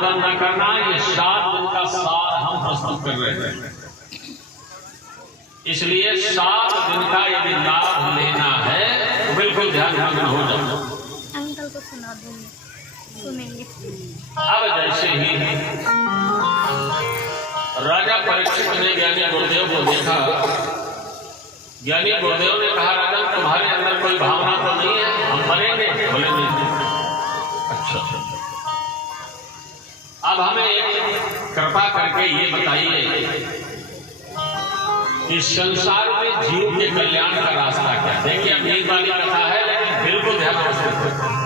इधर न करना। ये 7 दिन का सार हम प्रस्तुत कर रहे हैं, इसलिए 7 दिन का यदि लाभ लेना है तो बिल्कुल ध्यान हो जाओ। अंकल को सुना दूंगी, सुनेंगे। अब जैसे ही राजा परीक्षित ने ज्ञानी गुरुदेव को देखा, ज्ञानी गुरुदेव ने कहा, राजा तुम्हारे अंदर कोई भावना तो नहीं है, हम मरेंगे? बोले नहीं। अच्छा, अब हमें एक कृपा करके ये बताइए, इस संसार में जीव के कल्याण का रास्ता क्या? देखिए अब नींद वाली कथा है, लेकिन बिल्कुल ध्यान प्रस्तुत करें।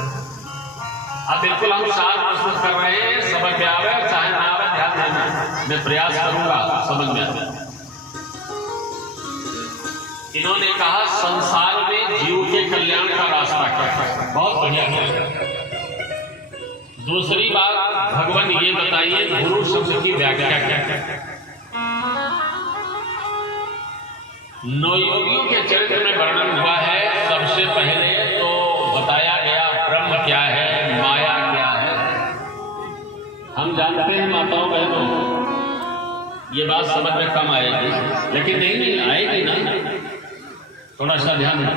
अब बिल्कुल हम साथ प्रस्तुत कर रहे हैं, समझ में आवे चाहे ना आवे, ध्यान देना, मैं प्रयास करूंगा समझ में आवे। इन्होंने कहा संसार में जीव के कल्याण का रास्ता क्या है? बहुत बढ़िया है। दूसरी बात, भगवान ये बताइए गुरु शब्द की व्याख्या क्या है? नवयोगियों के चरित्र में वर्णन हुआ है। सबसे पहले तो बताया गया ब्रह्म क्या है, माया क्या है। हम जानते हैं माताओं बहनों, ये बात समझ में कम आएगी, लेकिन नहीं आएगी ना, थोड़ा सा ध्यान दें।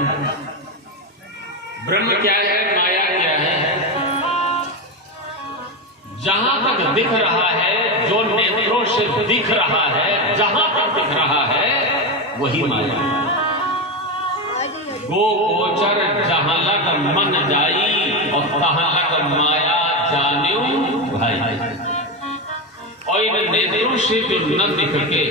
ब्रह्म क्या है, माया क्या है? जहां तक दिख रहा है, जो नेत्रों से दिख रहा है, जहां तक दिख रहा है वही माया। गो गोचर जहां लग मन जाई, और तहां लग माया जान्यू भाई। और इन नेत्रों से जो न दिख के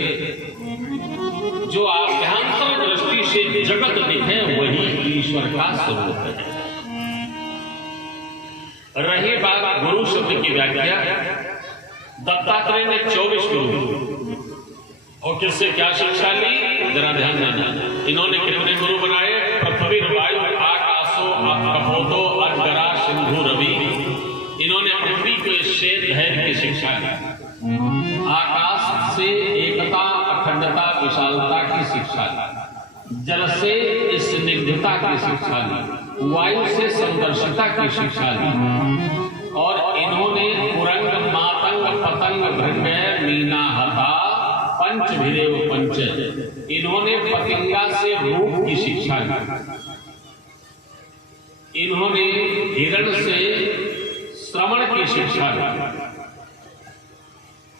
जो आभ्यंतर दृष्टि से जगत दिखे वही ईश्वर का स्वरूप है। रही बात गुरु शब्द की व्याख्या, दत्तात्रेय ने 24 गुरु और किससे क्या शिक्षा ली, जरा ध्यान देना। इन्होंने कितने गुरु बनाए? पृथ्वी, वायु, आकाशो, कपोतो, अंगरा, सिंधु, रवि। इन्होंने पृथ्वी को श्वेत धैर्य की शिक्षा दी, आकाश से एकता, अखंडता, विशालता की शिक्षा ली, जल से स्निग्धता की शिक्षा ली, वायु से समदर्शिता की शिक्षा ली, और इन्होंने कुरंग, मातंग, पतंग, भृंग, मीना, हता, पंच भिरेव पंच, इन्होंने पतिंगा से रूप की शिक्षा ली, इन्होंने हिरण से श्रवण की शिक्षा ली।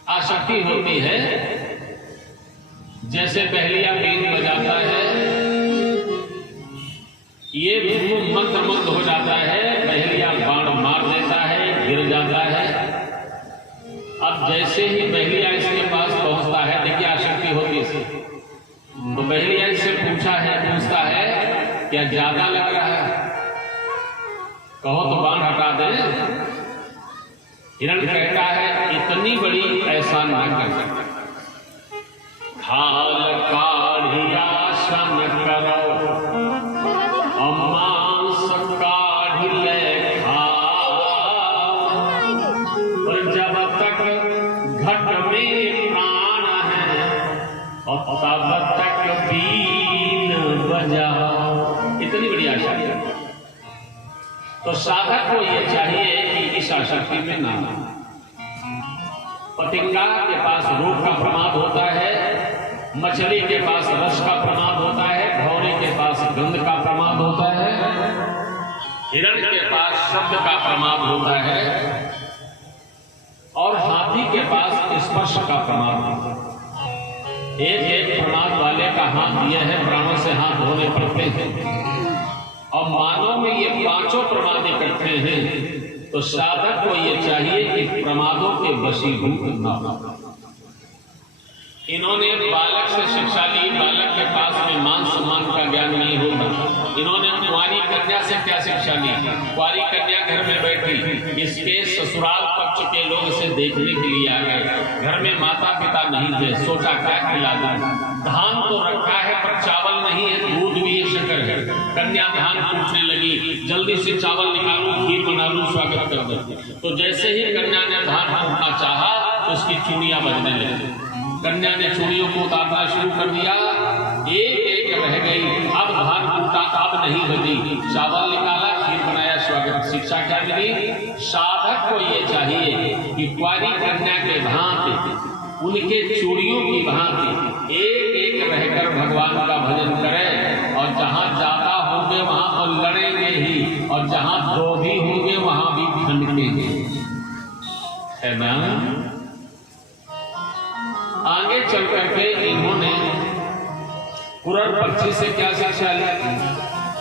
आसक्ति होती है, जैसे पहलिया बीन बजाता है, ये मंत्र मुग्ध हो जाता है, पहलिया बाण मार देता है, गिर जाता है। अब जैसे ही पहलिया इसके पास पहुंचता है, देखिए आसक्ति होती है, तो पहलिया इससे पूछता है क्या ज्यादा लग रहा है, कहो तो बाण हटा दे। हिरण कहता है इतनी बड़ी ऐसा न कर, हाल काढ़िया सन करो, मांस काढ़ ले खाओ, और जब तक घट में प्राण है और तब तक बीन बजाओ। इतनी बड़ी आशा है, तो साधक को यह चाहिए कि इस आसक्ति में ना। पतिंगा के पास रूप का प्रमाद होता है, मछली के पास रस का प्रमाद होता है, भौरे के पास गंध का प्रमाद होता है, हिरण के पास शब्द का प्रमाद होता है, और हाथी के पास स्पर्श का प्रमाद होता है। एक एक प्रमाद वाले का हाथ यह है, प्राणों से हाथ धोने पड़ते हैं, और मानव में ये पांचों प्रमाद इकट्ठे हैं। तो साधक को ये चाहिए कि प्रमादों के वशीभूत न हो। इन्होंने बालक से शिक्षा ली, बालक के पास में मान सम्मान का ज्ञान नहीं होता। इन्होंने कुंवारी कन्या से क्या शिक्षा ली? कुंवारी कन्या घर में बैठी, इसके ससुराल पक्ष के लोग इसे देखने के लिए आ गए। घर में माता पिता नहीं थे, सोचा क्या खिला दूं, धान तो रखा है पर चावल नहीं है, दूध भी है, शक्कर है। कन्या धान पूछने लगी, जल्दी से चावल निकालूं, खीर बना लूं, स्वागत कर दे। तो जैसे ही कन्या ने धान फूटना चाहा तो उसकी चूड़ियां बजने लगी। कन्या ने चूड़ियों को उतारना शुरू कर दिया, एक एक रह गई। अब धान फूटा, अब नहीं बजी, चावल निकाला, खीर बनाया, तो शिक्षा क्या मिली? साधक को ये चाहिए कि कुंवारी कन्या के भांति, उनके चूड़ियों की भांति एक एक रहकर भगवान का भजन करें, और जहां ज्यादा होंगे वहां तो लड़ेंगे ही, और जहां दो भी होंगे वहां भी खंडकेंगे, है ना? आगे चल करके इन्होंने कुरर पक्षी से क्या शिक्षा ली?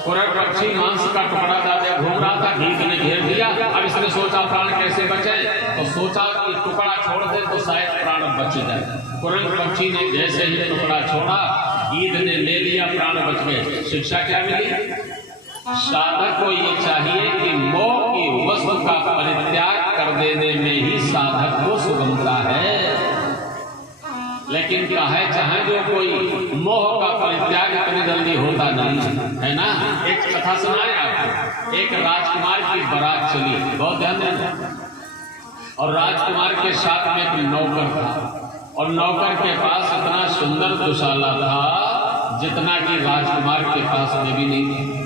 कुरर पक्षी मांस का टुकड़ा ज्यादा घूम रहा था, गीत ने घेर दिया। अब इसने सोचा प्राण कैसे बचे, तो सोचा कि टुकड़ा छोड़ दे तो शायद प्राण बच जाए। कुरर पक्षी ने जैसे ही टुकड़ा छोड़ा, गीत ने ले लिया, प्राण बच गए। शिक्षा क्या मिली? साधक को ये चाहिए कि मोह की वस्तु का परित्याग कर देने में ही साधक को सुगमता है। लेकिन कहे चाहे जो कोई मोह का परित्याग इतनी जल्दी होता नहीं है ना। एक कथा सुनाए आपको। एक राजकुमार की बारात चली, बहुत ध्यान देना, और राजकुमार के साथ में एक नौकर था, और नौकर के पास इतना सुंदर दुशाला था जितना कि राजकुमार के पास में भी नहीं था।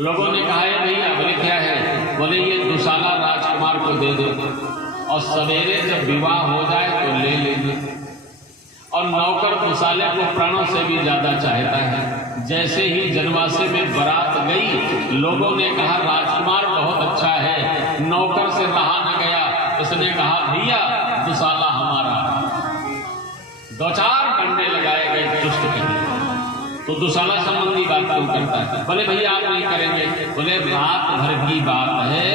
लोगों ने कहा है भैया, बोले क्या है? बोले ये दुशाला राजकुमार को दे दो, और सवेरे जब विवाह हो जाए तो ले लेंगे। और नौकर दुशाले को प्राणों से भी ज्यादा चाहता है। जैसे ही जनवासे में बारात गई, लोगों ने कहा राजकुमार बहुत अच्छा है, नौकर से रहा न गया। उसने कहा भैया दुशाला हमारा। दो चार डंडे लगाए गए दुष्ट के। तो दुशाला संबंधी बात क्यों करता है? बोले भैया आप नहीं करेंगे। बोले रात भर की बात है,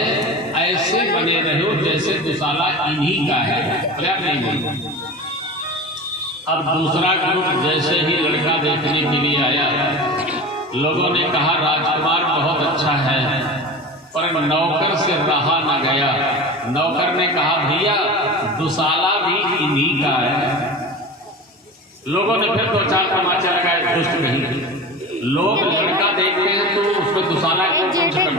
ऐसे बने रहो जैसे दुशाला इन्हीं का है। बोले आप नहीं बोले। अब दूसरा ग्रुप जैसे ही लड़का देखने के लिए आया, लोगों ने कहा राजकुमार बहुत अच्छा है, पर नौकर से रहा न गया। नौकर ने कहा भैया दुशाला भी इन्हीं का है। लोगों ने फिर दो चार तमाचे लगाए, दुष्ट कहीं। लोग लड़का देखते हैं तो उसमें दुशाला क्यों कम से कम,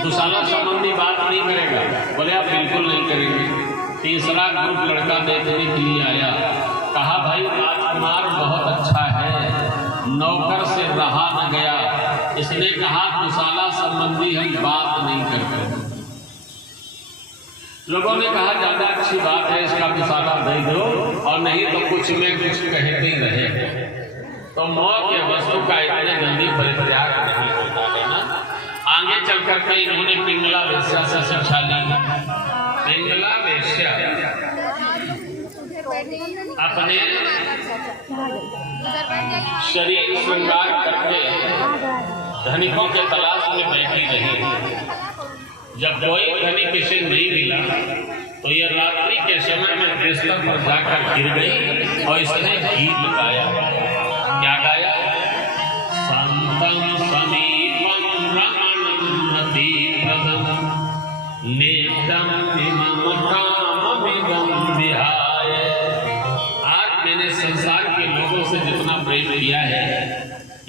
दुशाला संबंधी बात नहीं करेगा। बोले आप बिल्कुल नहीं करेंगे। तीसरा ग्रुप लड़का देखने के लिए आया, कहा भाई राजकुमार बहुत अच्छा है, नौकर से रहा न गया। इसने कहा दुशाला संबंधी हम बात नहीं करते। लोगों ने कहा ज्यादा अच्छी बात है, इसका दुशाला दे दो, और नहीं तो कुछ में कुछ कहते रहे। तो मोह के वस्तु का इतने जल्दी परित्याग नहीं होता है ना। आगे चल करके इन्होंने पिंगला वेश्या से शिक्षा ली। पिंगला वेश्या अपने शरीर श्रृंगार करके धनिकों के तलाश में बैठी रही। जब कोई धनिक इसे नहीं मिला तो ये रात्रि के समय में बिस्तर पर जाकर गिर गई, और इसने गीत गाया। क्या गाया? संतम समीपम रमणमति प्रदम नेत्रम इमं काममिदं विहाय। आज मैंने संसार के लोगों से जितना प्रेम किया है,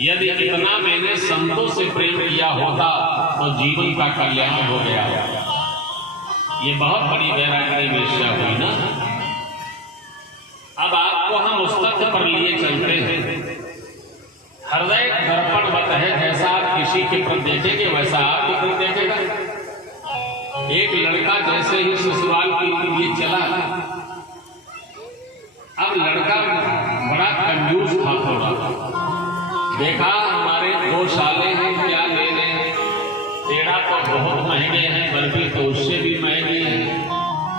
यदि इतना मैंने संतों से प्रेम किया होता तो जीवन का कल्याण हो गया। ये बहुत बड़ी वैराग्य वेश्या हुई ना। अब आपको हम उस तथ्य पर लिए चलते हैं। हृदय दर्पणवत है, जैसा आप किसी के प्रति देखेंगे वैसा आपके प्रति देखेगा। एक लड़का जैसे ही ससुराल के लिए चला, अब लड़का बड़ा कंजूस था थोड़ा। देखा हमारे दो साले हैं, क्या ले लें, पेड़ा तो बहुत महंगे हैं, बर्फी तो उससे भी महंगी है,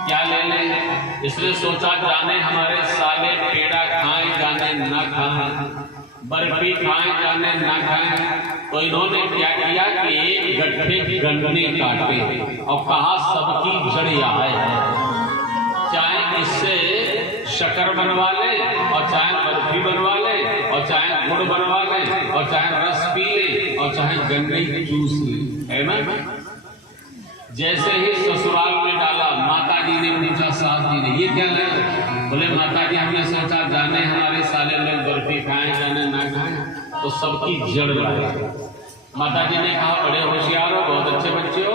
क्या ले लें। इसने सोचा जाने हमारे साले पेड़ा खाएं जाने ना खाएं, बर्फी खाएं जाने ना खाएं। तो इन्होंने क्या किया कि एक गड्ढे गन्ने काटे और कहा सबकी जड़ यहाँ है, चाहे इससे शक्कर बनवा ले, और चाहे बर्फी बनवा ले, और चाहे गुड़ बनवा ले, और चाहे रस पी ले, और चाहे गन्ने की जूस ले, है ना। जैसे ही ससुराल में डाला, माता जी ने पूछा सास जी ने ये क्या लाए? बोले माता जी हमने सोचा जाने हमारे साले लोग बर्फी खाएं जाने ना खाएं, तो सबकी जड़ लाए। माता जी ने कहा बड़े होशियार हो, बहुत अच्छे बच्चे हो,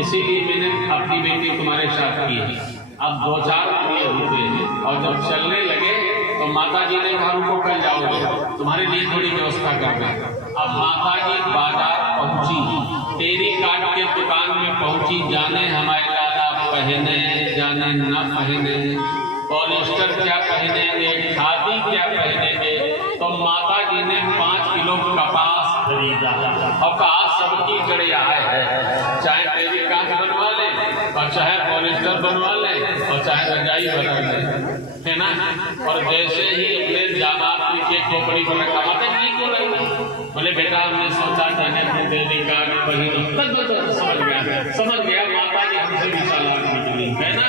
इसीलिए मैंने अपनी बेटी तुम्हारे साथ की है। अब दो चार दिए होते हैं, और जब चलने लगे तो माता जी ने कहा रुको कल जाओगे, तुम्हारे लिए थोड़ी व्यवस्था कर दें। अब माता जी बाजार पहुंची, टेरी काट के दुकान में पहुंची, जाने हमारे लाला पहने जाने न पहने, पॉलिस्टर क्या पहनेंगे, खादी क्या पहनेंगे। तो माता जी ने 5 किलो कपास खरीदा और कहा सबकी जड़े आए हैं, चाहे टेरी काट बनवा ले और चाहे पॉलिस्टर बनवा ले और चाहे रजाई बना ले, है ना। और जैसे ही अपने दामाद के खोपड़ी पर रखा, माता जी को लगा, बोले बेटा हमने सोचा जाने टेरी काट समझ गया माता जी हमसे भी चालाक निकली, है ना,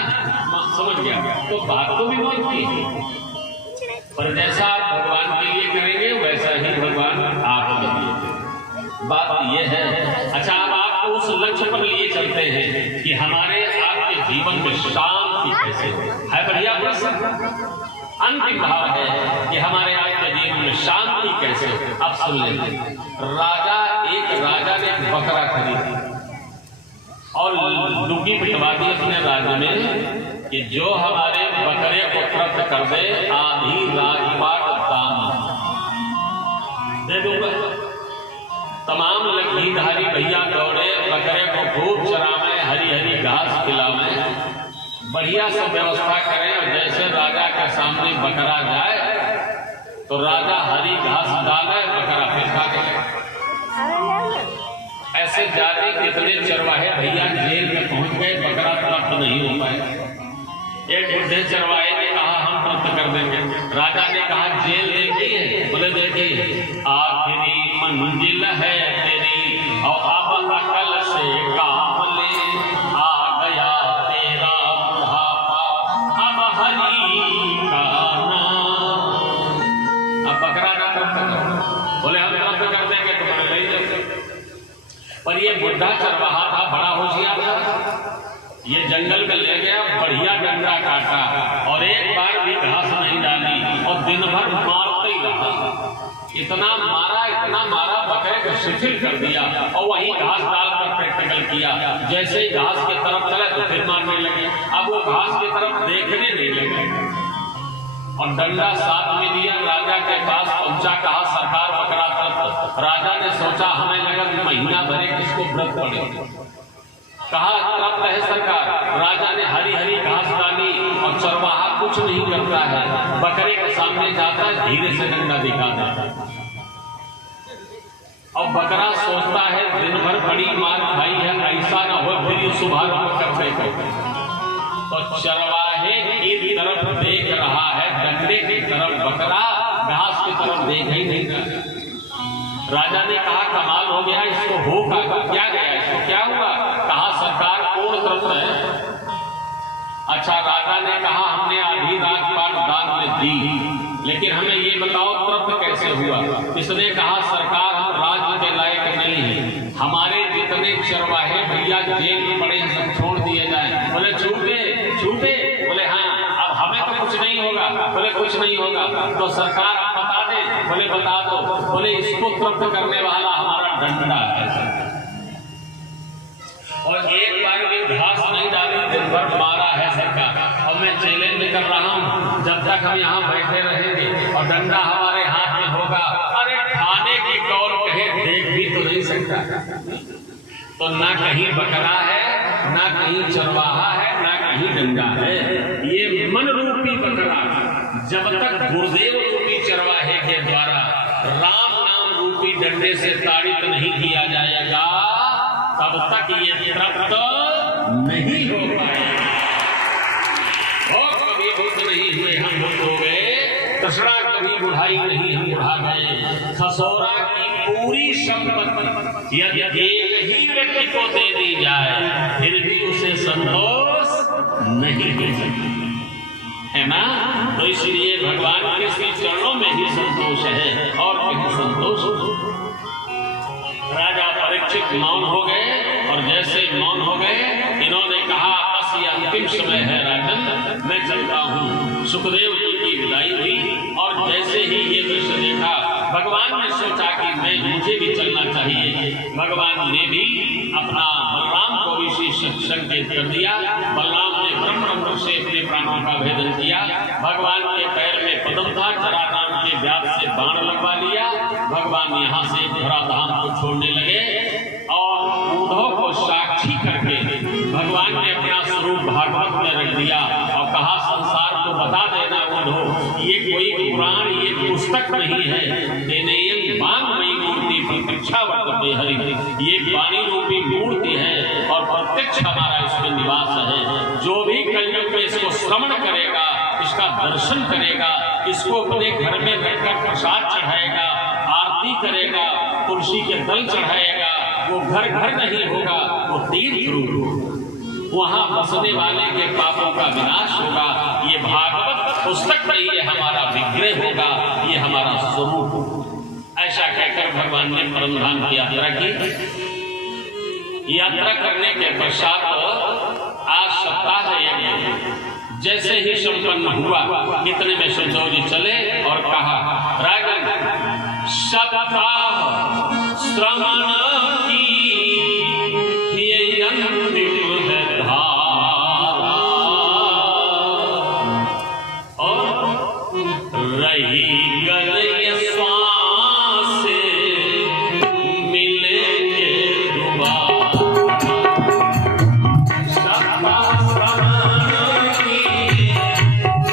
समझ गया। तो बात तो भी बहुत की, पर जैसा आप भगवान के लिए करेंगे वैसा ही भगवान आपके लिए। बात यह है। अच्छा, अब आपको उस लक्ष्य पर लिए चलते हैं कि हमारे आपके जीवन में शांति कैसे है। बढ़िया प्रश्न। अंतिम भाव है कि हमारे आपके जीवन में शांति कैसे। अब सुन लेंगे। एक राजा ने बकरा खरीदी और लुकी पिटवा दी अपने राज्य में कि जो हमारे बकरे को तृप्त कर दे आधी राजपाट दाम दे दूंगा। तमाम लकड़ीधारी भैया दौड़े, बकरे को खूब चरावे, हरी हरी घास खिलावे, बढ़िया से व्यवस्था करें। और जैसे राजा के सामने बकरा जाए तो राजा हरी घास डाले, बकरा फिर खा गए। ऐसे जाते कितने चरवाहे भैया जेल में पहुंच गए, बकरा प्राप्त नहीं हो पाए। एक बुढ़े चरवाहे ने कहा हम प्राप्त कर देंगे। राजा ने कहा जेल देखी है? बोले देखी। आखिरी मंजिल है तेरी और अब अकल से काम ले, आ गया तेरा बुढ़ापा अब हरी का नाम। अब बकरा ना प्राप्त करो, बोले हम प्राप्त कर देंगे, तुम्हारे नहीं देंगे। पर ये बुढ़ा चरवाहा था, बड़ा होशियार था। ये जंगल में ले गया, बढ़िया डंडा काटा और एक बार भी घास नहीं डाली और दिन भर मारते ही रहा। इतना मारा बकरे को शिथिल कर दिया और वही घास डालकर प्रैक्टिकल किया। जैसे ही घास की तरफ चले तो फिर मारने लगे। अब वो घास की तरफ देखने नहीं लगे और डंडा साथ में लिया, राजा के पास पहुंचा, कहा सरकार बकरा तृप्त। राजा ने सोचा हमें लगा महीना भरे किसको व्रत पड़े, कहा तृप्त है सरकार। राजा ने हरी हरी घास डाली और चरवाहा कुछ नहीं करता है, बकरे के सामने जाता है, धीरे से डंडा दिखा देता है और बकरा सोचता है दिन भर बड़ी मार खाई है, ऐसा ना हो फिर ये शुभारंभ कर देगा। तो चरवाहे की तरफ देख रहा है, डंडे की तरफ बकरा, घास की तरफ देख ही नहीं रहा। राजा ने कहा कमाल हो गया, इसको होगा क्या गया, इसको क्या हुआ? कहा सरकार कौन तृप्त है? अच्छा, राजा ने कहा हमने आधी राजपाट दान में दी, लेकिन हमें ये बताओ तृप्त कैसे हुआ? इसने कहा सरकार हम राज्य के लायक नहीं है, हमारे जितने चरवाहे भैया जेल में पड़े हैं सब छोड़ दिए जाए। बोले छूटे? बोले हाँ। अब हमें तो कुछ नहीं होगा? बोले कुछ नहीं होगा। तो सरकार आप बता दे? बोले बता दो। बोले इसको तृप्त करने वाला हमारा डंडा है और एक बार भी घास नहीं डाली, दिन भर मारा है सरकार। और मैं चैलेंज कर रहा हूं जब तक हम यहाँ बैठे रहेंगे और डंडा हमारे हाथ में होगा, अरे खाने की कौर कहे देख भी तो नहीं सकता। तो ना कहीं बकरा है, ना कहीं चरवाहा है, ना कहीं डंडा है, ये मन रूपी बकरा जब तक गुरुदेव रूपी चरवाहे के द्वारा राम नाम रूपी डंडे से ताड़ित नहीं किया जाएगा तब तक ये तृप्त नहीं हो पाएगा। और कभी बुद्ध नहीं हुए हम बुद्ध हो गए, दशरा कभी बुढ़ाई नहीं हम बुढ़ा गए। खसोरा की पूरी संपत्ति यदि एक ही व्यक्ति को दे दी जाए फिर भी उसे संतोष नहीं मिल सकता, है ना। तो इसलिए भगवान के श्री चरणों में ही संतोष है और कहीं संतोष। राजा परीक्षित मौन हो गए और जैसे मौन हो गए इन्होंने कहा बस ये अंतिम समय है राजन, मैं चलता हूँ। सुखदेव जी की विदाई हुई और जैसे ही ये दृश्य देखा भगवान ने सोचा कि मुझे भी चलना चाहिए। भगवान ने भी अपना बलराम को विशेष संकेत कर दिया। बलराम ने ब्रह्म से अपने प्राणों का भेदन किया। भगवान के पैर में पद्म था, जराधाम के व्याध से बाण लगवा लिया। भगवान यहाँ से धराधाम को छोड़ने लगे और किया और कहा संसार को बता देना उन्हो, ये कोई पुराण, ये पुस्तक नहीं है, तेनेयं वाङ्मयी मूर्ति प्रत्यक्षा वर्तते हरि, ये वाणी रूपी मूर्ति है और प्रत्यक्ष हमारा इसमें निवास है। जो भी कलयुग में इसको श्रवण करेगा, इसका दर्शन करेगा, इसको अपने घर में रखकर प्रसाद चढ़ाएगा, आरती करेगा, तुलसी के दल चढ़ाएगा, वो घर घर नहीं होगा, वो तीर्थ रूप होगा, वहां बसने वाले के पापों का विनाश होगा। ये भागवत पुस्तक नहीं, ये हमारा विग्रह होगा, ये हमारा स्वरूप होगा। ऐसा कहकर भगवान ने परमधाम की यात्रा की। यात्रा करने के पश्चात आज सप्ताह यज्ञ जैसे ही संपन्न हुआ, इतने में सुखदेव जी चले और कहा, राजन सप्ताह श्रवण की ये अंतिम धारा और रही गई श्वास मिलेंगे दोबारा। सप्ताह श्रवण की अंतिम धारा,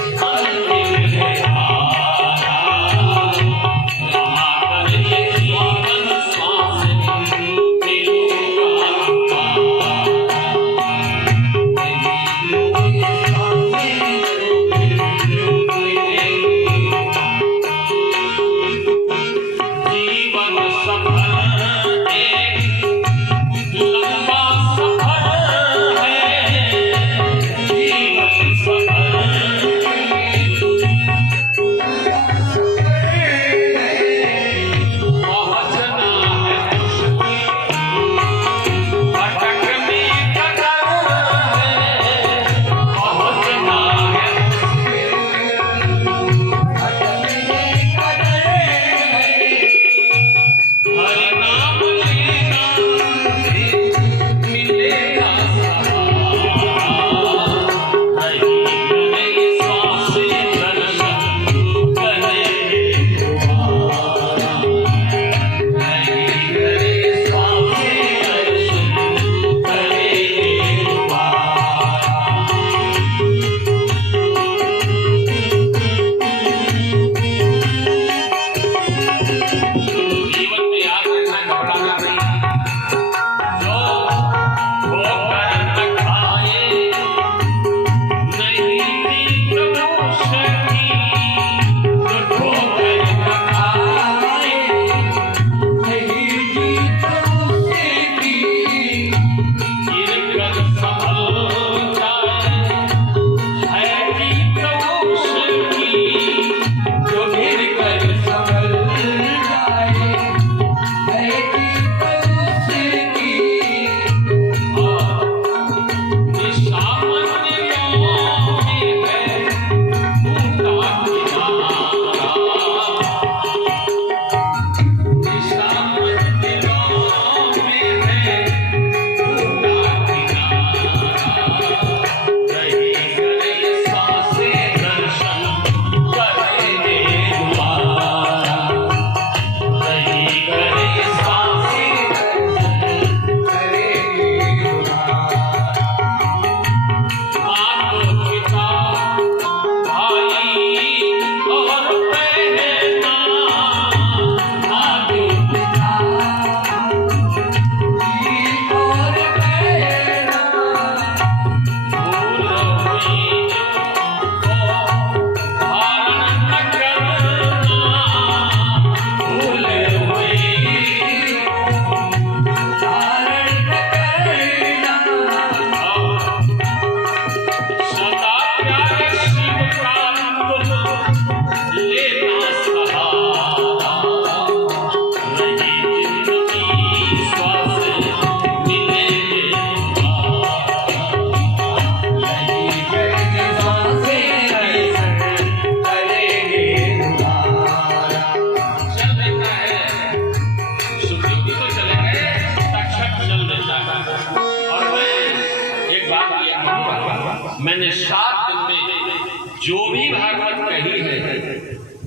मैंने 7 दिन में जो भी भागवत कही है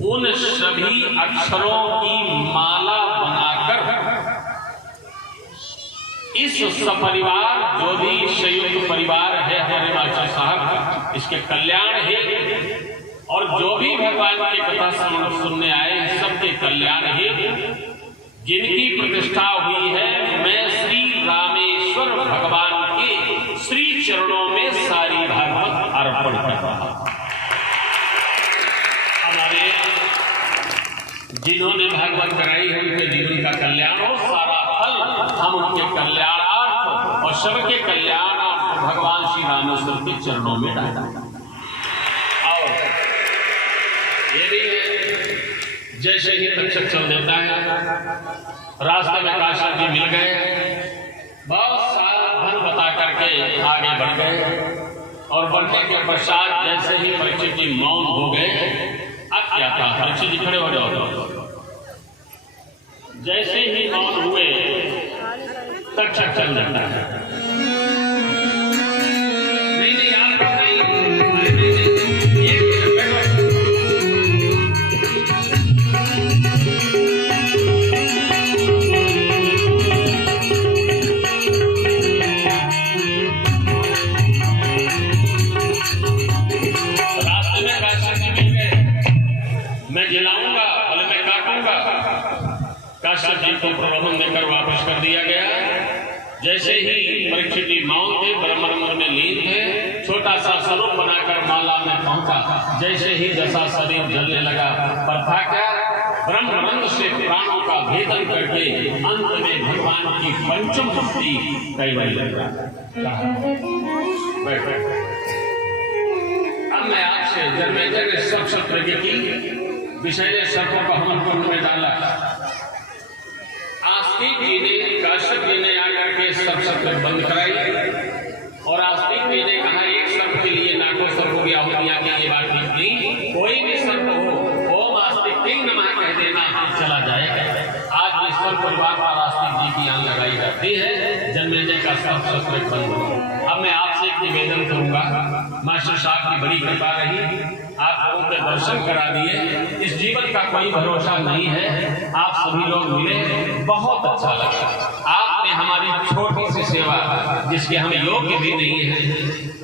उन सभी अक्षरों की माला बनाकर इस सपरिवार जो भी संयुक्त परिवार है हमारे मास्टर साहब, इसके कल्याण हेतु और जो भी भगवान की कथा सुनने आए सबके कल्याण हेतु जिनकी प्रतिष्ठा हुई है, मैं श्री रामेश्वर भगवान के श्री चरणों में सारी भागवत अर्पण करता हूं। हमारे जिन्होंने भागवत कराई है उनके जीवन का कल्याण हो, सारा फल हम उनके कल्याणार्थ और सबके कल्याणार्थ भगवान श्री रामेश्वर के चरणों में डालते हैं। और ये भी जैसे ही तक्षक चल देता है, रास्ते में काश्यप जी मिल गए, बहुत सारा धन बता करके आगे बढ़ गए और बढ़ने के पश्चात जैसे ही परीक्षित जी मौन हो गए, अब क्या था, परीक्षित जी खड़े हो जाओ। जैसे ही मौन हुए तक्षक चल जाता है। नहीं आप को प्रलोभन देकर वापस कर दिया गया। जैसे ही परीक्षित जी मौन थे, ब्रह्मरंग में लीन थे, छोटा सा स्वरूप बनाकर माला में पहुंचा। जैसे ही जैसा शरीर जलने लगा, पर था क्या, ब्रह्मरंग से प्राणों का भेदन करके अंत में भगवान की पंचम मुक्ति कैवल्य लगा। अब मैं आपसे जन्मेजय ने सब शत्रु की विषय सर्पों का हमन कुंड में डाला। आस्तिक जी ने, काश्यप जी ने आकर के सब शब्द बंद कराई और आस्तिक जी ने कहा एक सर्प के लिए नाको सर्प की आहुतियां की, ये बात ठीक नहीं। कोई भी सर्प हो, ओम आस्तिक तिंग नमः कह देना, चला जाएगा। आज ईश्वर परिवार पर आस्तिक जी की आन लगाई जाती है, जन्मेजय का सब शस्त्र बंद हो। अब मैं आपसे एक निवेदन करूंगा, मास्टर साहब की बड़ी कृपा रही, आप लोगों के दर्शन करा दिए। इस जीवन का कोई भरोसा नहीं है, आप सभी लोग मिले, बहुत अच्छा लगा। आपने हमारी छोटी सी सेवा, जिसके हम योग्य भी नहीं है,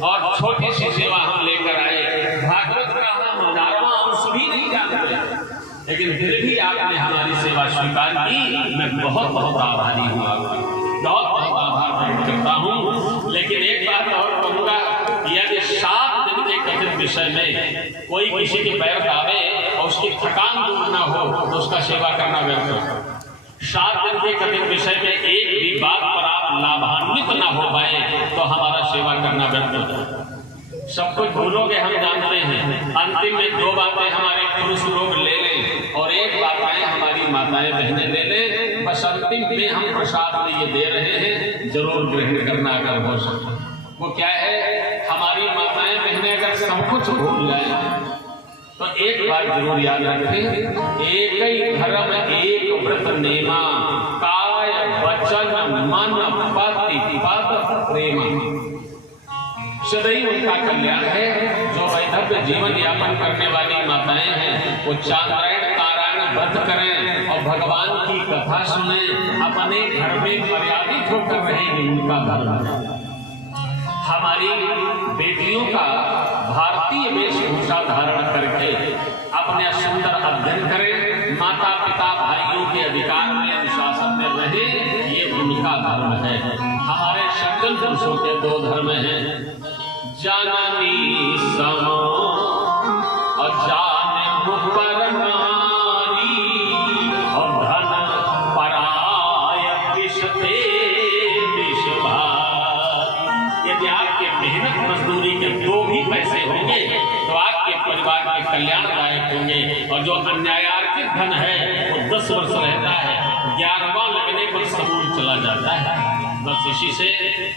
और छोटी सी सेवा हम लेकर आए। भागवत का हम हजारों अंश भी नहीं जानते, लेकिन फिर भी आपने हमारी सेवा स्वीकार की। मैं बहुत बहुत आभारी हूँ, बहुत बहुत आभार व्यक्त करता हूँ। लेकिन एक बात और कहूँगा, यदि 7 दिन के कथित विषय में कोई किसी के पैर दाबे और उसकी थकान दूर न हो तो उसका सेवा करना व्यर्थ है। 7 दिन के कथित विषय में एक भी बात पर आप लाभान्वित न हो पाए तो हमारा सेवा करना व्यर्थ है। सब कुछ भूलोगे हम जानते हैं, अंतिम में 2 बातें हमारे पुरुष लोग ले लें और 1 बातें हमारी माताएं बहनें ले लें। बस अंतिम में हम प्रसाद में ये दे रहे हैं, जरूर ग्रहण करना अगर हो सके। वो क्या है, हमारी माताएं बहनें अगर सब कुछ भूल जाए तो एक बात जरूर याद रखें, एक ही धर्म एक व्रत नेमा, काय वचन मन पति पद प्रेम, सदैव उनका कल्याण है। जो वैधव्य जीवन यापन करने वाली माताएं हैं, वो चांद्रायण तारायण व्रत करें और भगवान की कथा सुने, अपने घर में मर्यादित होकर रहेंगे, उनका धर्म है। हमारी बेटियों का भारतीय वेशभूषा धारण करके अपने सुंदर अध्ययन करें, माता पिता भाइयों के अधिकार में अनुशासन में रहे, ये उनका धर्म है। हमारे सज्जन पुरुषों के 2 धर्म हैं, जननी सम और जाने मुपर नारी, और धन पराय विषते विषभा। यदि आपके मेहनत मजदूरी के 2 भी पैसे होंगे तो आपके परिवार के कल्याणदायक होंगे, और जो अन्यायार्जित धन है वो 10 वर्ष रहता है, 11वां लगने पर समूल चला जाता है। बस इसी से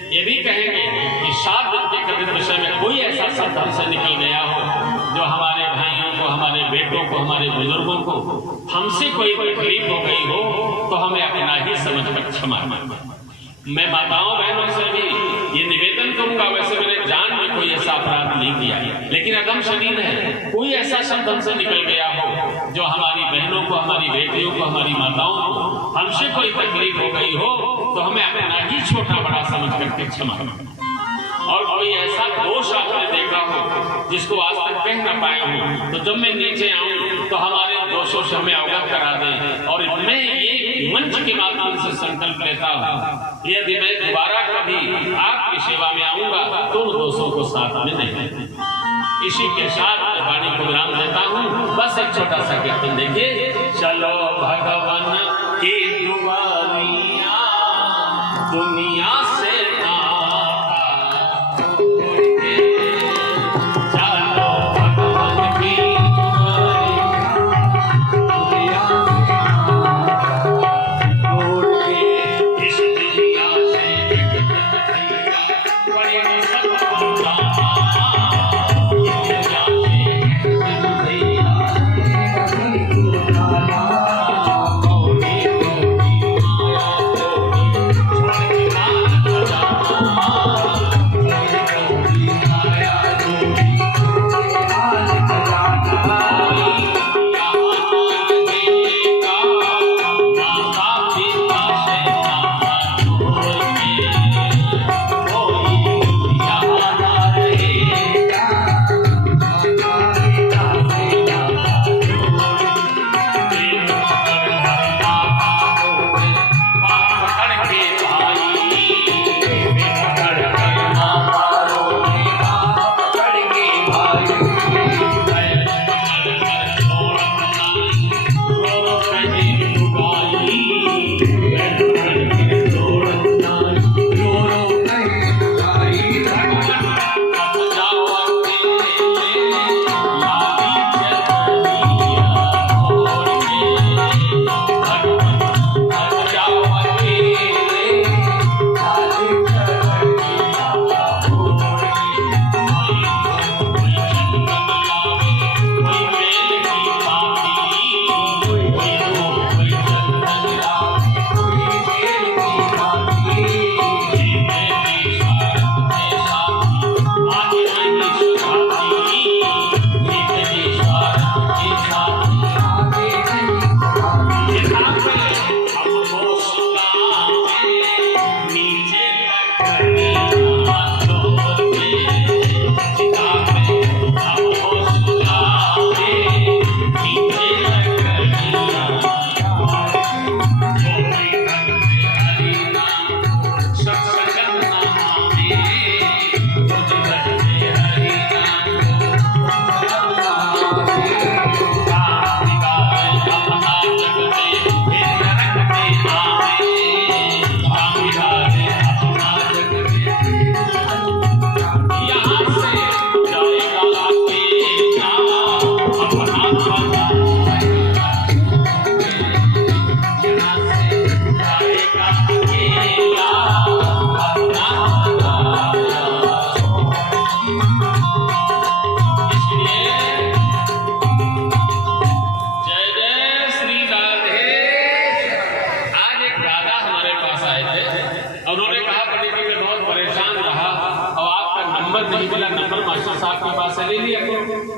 ये भी कहेंगे कि 7 दिन के कथित विषय में कोई ऐसा शब्द हमसे निकल गया हो जो हमारे भाइयों को, हमारे बेटों को, हमारे बुजुर्गों को, हमसे कोई तकलीफ हो गई हो तो हमें अपना ही समझ कर क्षमा। मैं माताओं बहनों से भी ये निवेदन करूंगा, वैसे मैंने जान में कोई ऐसा अपराध नहीं किया, लेकिन अदम शरीर है, कोई ऐसा शब्द हमसे निकल गया हो जो हमारी बहनों को, हमारी बेटियों को, हमारी माताओं को, हमसे कोई तकलीफ हो गई हो तो हमें अपना ही छोटा बड़ा समझ करके क्षमा। और कोई ऐसा दोष आपने देखा सुना हो जिसको आज तक कह ना पाए हूँ, तो जब मैं नीचे आऊँ तो हमारे दोषों से हमें अवगत करा दें। और मैं ये मंच के माध्यम से संकल्प लेता हूँ, यदि मैं दोबारा कभी आपकी सेवा में आऊंगा तो उन दोषों को साथ में नहीं। इसी के साथ वाणी को विराम देता हूँ। बस एक छोटा सा कीर्तन देखिए। चलो भगवान की दुआरियां दुनिया से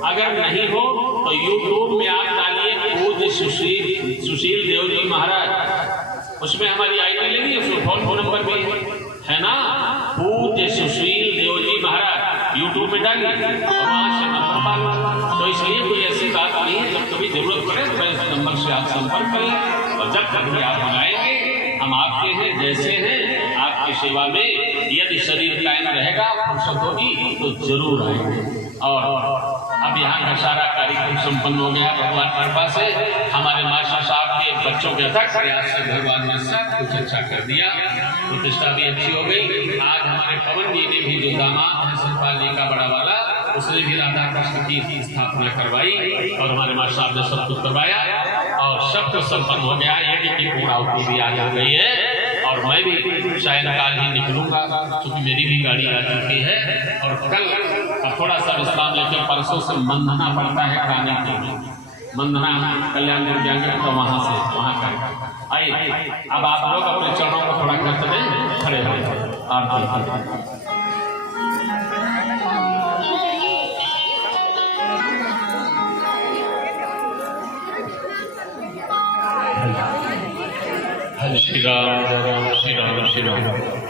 अगर नहीं हो तो YouTube में आप डालिए पूज्य सुशील देव जी महाराज, उसमें हमारी आईडी लगी, उसमें फोन नंबर भी है ना। पूज्य सुशील देव जी महाराज YouTube में डालिए और वहां से नंबर पालो। तो इसलिए कोई ऐसी बात नहीं है, जब कभी जरूरत पड़े तो इस नंबर से आप संपर्क करें और जब कभी आप बुलाएंगे हम आपके हैं जैसे हैं आपकी सेवा में। यदि शरीर कायम रहेगा फुर्सत होगी तो जरूर आएंगे। और अब यहाँ का सारा कार्यक्रम संपन्न हो गया भगवान की कृपा से। हमारे मास्टर साहब के बच्चों के अथक प्रयास से भगवान ने सब कुछ अच्छा कर दिया, प्रतिष्ठा भी अच्छी हो गई। आज हमारे पवन जी ने भी जो दामाद है सतपाल जी का बड़ा वाला, उसने भी राधा कृष्ण की स्थापना करवाई और हमारे मास्टर साहब ने सब कुछ करवाया और सब कुछ संपन्न हो गया। यज्ञ की पूर्णाहुति भी आज हो गई है और मैं भी सायंकाल ही निकलूंगा क्योंकि मेरी भी गाड़ी आ चुकी है। और कल थोड़ा सा विश्राम लेकर परसों से मंधना पड़ता है खाने के लिए, मंधना कल्याणपुर जाएंगे तो वहाँ कर आइए। अब आप लोग अपने चरणों को थोड़ा करते हैं, खड़े हो आरती। श्री राम श्री राम श्री राम।